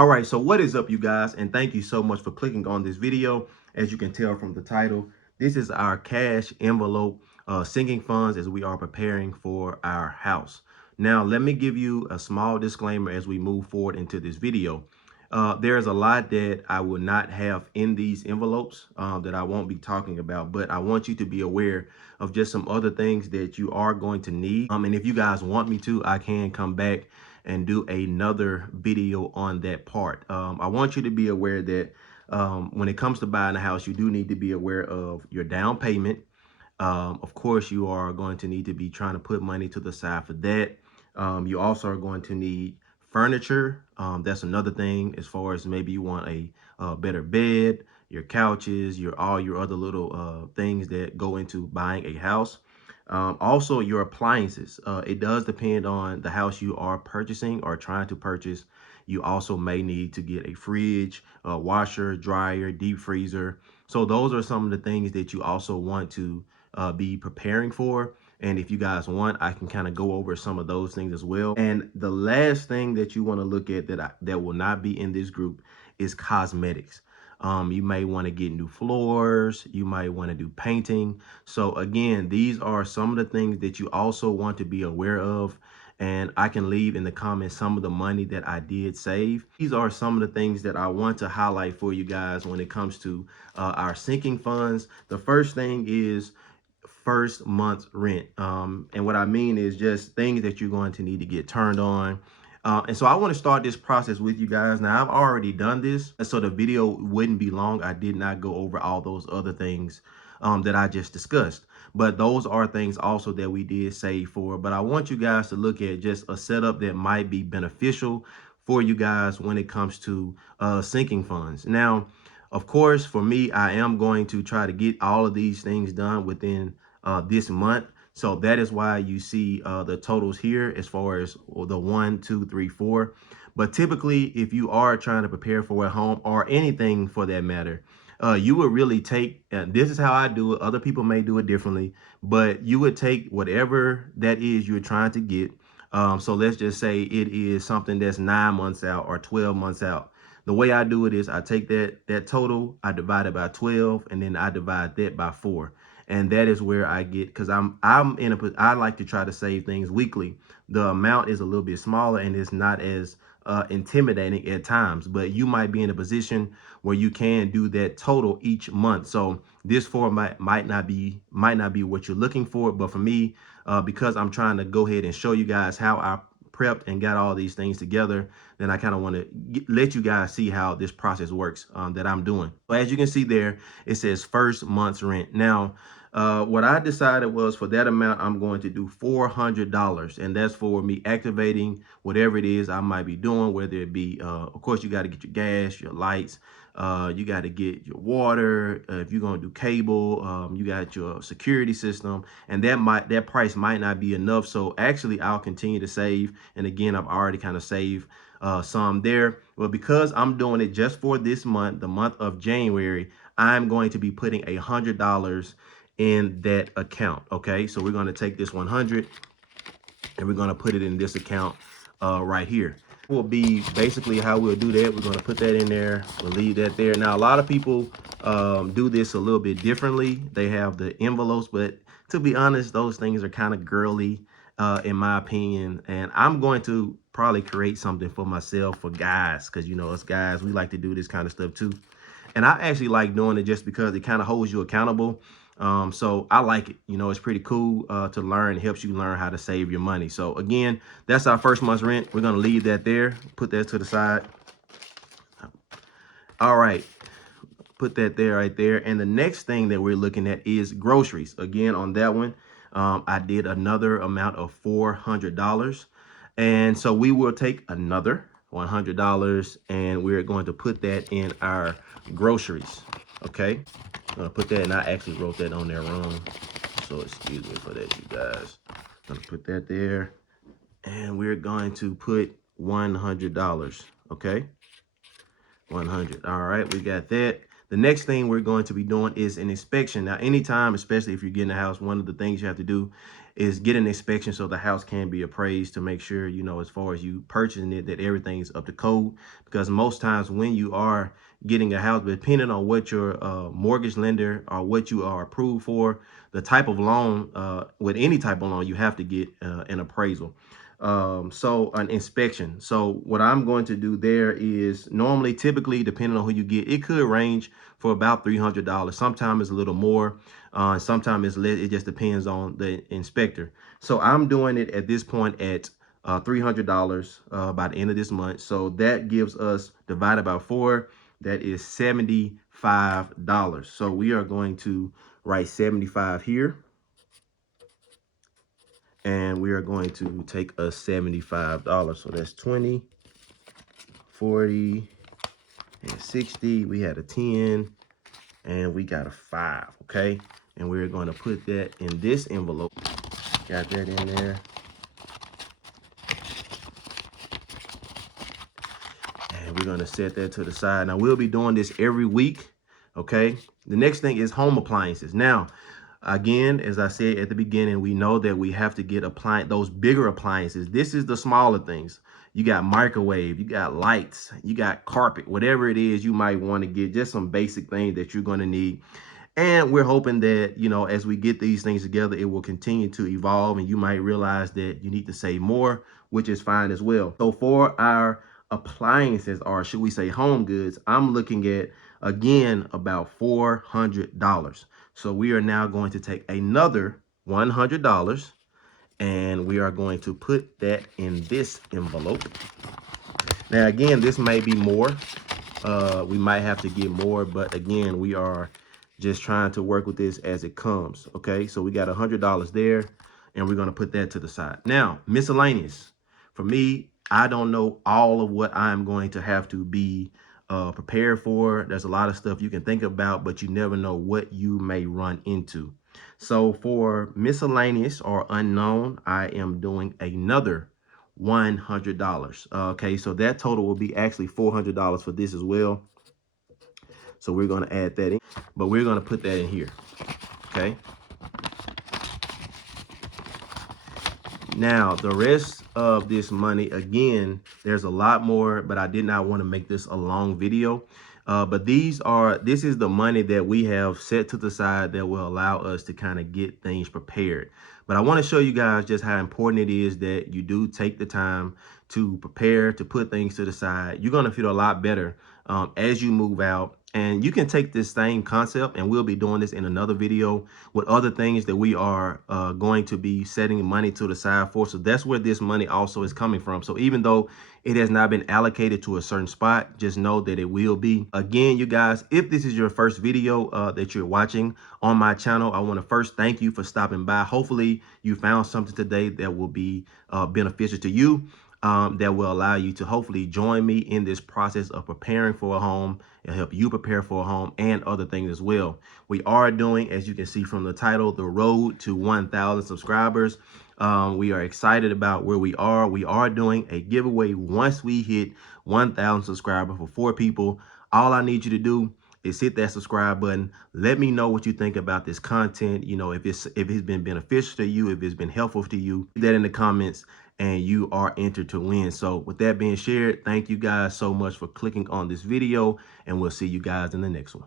All right, so what is up, you guys? And thank you so much for clicking on this video. As you can tell from the title, this is our cash envelope sinking funds as we are preparing for our house. Now, let me give you a small disclaimer as we move forward into this video. There's a lot that I will not have in these envelopes that I won't be talking about, but I want you to be aware of just some other things that you are going to need. And if you guys want me to, I can come back and do another video on that part. I want you to be aware that when it comes to buying a house, you do need to be aware of your down payment. Of course, you are going to need to be trying to put money to the side for that. You also are going to need furniture. That's another thing, as far as maybe you want a better bed, your couches, all your other little things that go into buying a house. Also, your appliances. It does depend on the house you are purchasing or trying to purchase. You also may need to get a fridge, a washer, dryer, deep freezer. So those are some of the things that you also want to be preparing for. And if you guys want, I can kind of go over some of those things as well. And the last thing that you want to look at that will not be in this group is cosmetics. You may want to get new floors. You might want to do painting. So again, these are some of the things that you also want to be aware of. And I can leave in the comments some of the money that I did save. These are some of the things that I want to highlight for you guys when it comes to our sinking funds. The first thing is first month's rent. And what I mean is just things that you're going to need to get turned on. And so I want to start this process with you guys. Now, I've already done this, so the video wouldn't be long. I did not go over all those other things that I just discussed. But those are things also that we did save for. But I want you guys to look at just a setup that might be beneficial for you guys when it comes to sinking funds. Now, of course, for me, I am going to try to get all of these things done within this month. So that is why you see the totals here as far as the 1, 2, 3, 4. But typically, if you are trying to prepare for a home or anything for that matter, you would really take, this is how I do it. Other people may do it differently, but you would take whatever that is you're trying to get. So let's just say it is something that's 9 months out or 12 months out. The way I do it is I take that total, I divide it by 12, and then I divide that by 4. And that is where I get, because I like to try to save things weekly. The amount is a little bit smaller and it's not as intimidating at times, but you might be in a position where you can do that total each month. So this format might not be what you're looking for, but for me, because I'm trying to go ahead and show you guys how I prepped and got all these things together, then I kind of want to let you guys see how this process works that I'm doing. So as you can see there, it says first month's rent. Now, what I decided was for that amount, I'm going to do $400. And that's for me activating whatever it is I might be doing, whether it be, of course, you got to get your gas, your lights, you got to get your water. If you're going to do cable, you got your security system, and that price might not be enough. So actually, I'll continue to save. And again, I've already kind of saved some there. But because I'm doing it just for this month, the month of January, I'm going to be putting $100 in that account. Okay, so we're going to take this 100 and we're going to put it in this account right here. Will be basically how we'll do that. We're going to put that in there. We'll leave that there. Now, a lot of people do this a little bit differently. They have the envelopes, but to be honest, those things are kind of girly in my opinion. And I'm going to probably create something for myself for guys, because you know us guys, we like to do this kind of stuff too. And I actually like doing it just because it kind of holds you accountable. So I like it. You know, it's pretty cool to learn. It helps you learn how to save your money. So again, that's our first month's rent. We're going to leave that there. Put that to the side. All right. Put that there right there. And the next thing that we're looking at is groceries. Again, on that one, I did another amount of $400. And so we will take another $100 and we're going to put that in our groceries. Okay. I'm going to put that, and I actually wrote that on there wrong. So excuse me for that, you guys. I'm going to put that there. And we're going to put $100. Okay. 100. All right, we got that. The next thing we're going to be doing is an inspection. Now, anytime, especially if you're getting a house, one of the things you have to do is get an inspection so the house can be appraised to make sure, you know, as far as you purchasing it, that everything's up to code. Because most times when you are getting a house, depending on what your mortgage lender or what you are approved for, the type of loan, with any type of loan, you have to get an appraisal. So an inspection. So what I'm going to do there is normally, typically, depending on who you get, it could range for about $300. Sometimes it's a little more. Sometimes it's less. It just depends on the inspector. So I'm doing it at this point at $300 by the end of this month. So that gives us, divided by 4, that is $75. So we are going to write 75 here, and we are going to take a $75. So that's 20, 40, and 60. We had a 10, and we got a 5, okay? And we're going to put that in this envelope. Got that in there. And we're going to set that to the side. Now, we'll be doing this every week, okay? The next thing is home appliances. Now, again, as I said at the beginning, we know that we have to get those bigger appliances. This is the smaller things. You got microwave, you got lights, you got carpet, whatever it is you might want to get, just some basic things that you're going to need. And we're hoping that, you know, as we get these things together, it will continue to evolve, and you might realize that you need to save more, which is fine as well. So for our appliances, or should we say home goods, I'm looking at, again, about $400. So we are now going to take another $100, and we are going to put that in this envelope. Now, again, this may be more. We might have to get more, but again, we are just trying to work with this as it comes. Okay, so we got $100 there, and we're going to put that to the side. Now, miscellaneous. For me, I don't know all of what I'm going to have to be prepared for. There's a lot of stuff you can think about, but you never know what you may run into. So for miscellaneous or unknown, I am doing another $100. Okay, so that total will be actually $400 for this as well. So we're going to add that in, but we're going to put that in here. Okay. Now, the rest of this money, again, there's a lot more, but I did not want to make this a long video. But this is the money that we have set to the side that will allow us to kind of get things prepared. But I want to show you guys just how important it is that you do take the time to prepare, to put things to the side. You're going to feel a lot better as you move out. And you can take this same concept, and we'll be doing this in another video with other things that we are going to be setting money to the side for. So that's where this money also is coming from. So even though it has not been allocated to a certain spot, just know that it will be. Again, you guys, if this is your first video that you're watching on my channel, I want to first thank you for stopping by. Hopefully you found something today that will be beneficial to you. That will allow you to hopefully join me in this process of preparing for a home and help you prepare for a home and other things as well. We are doing, as you can see from the title, the road to 1,000 subscribers. We are excited about where we are. We are doing a giveaway once we hit 1,000 subscribers for 4 people. All I need you to do is hit that subscribe button. Let me know what you think about this content. You know, if it's been beneficial to you, if it's been helpful to you, leave that in the comments, and you are entered to win. So with that being shared, thank you guys so much for clicking on this video, and we'll see you guys in the next one.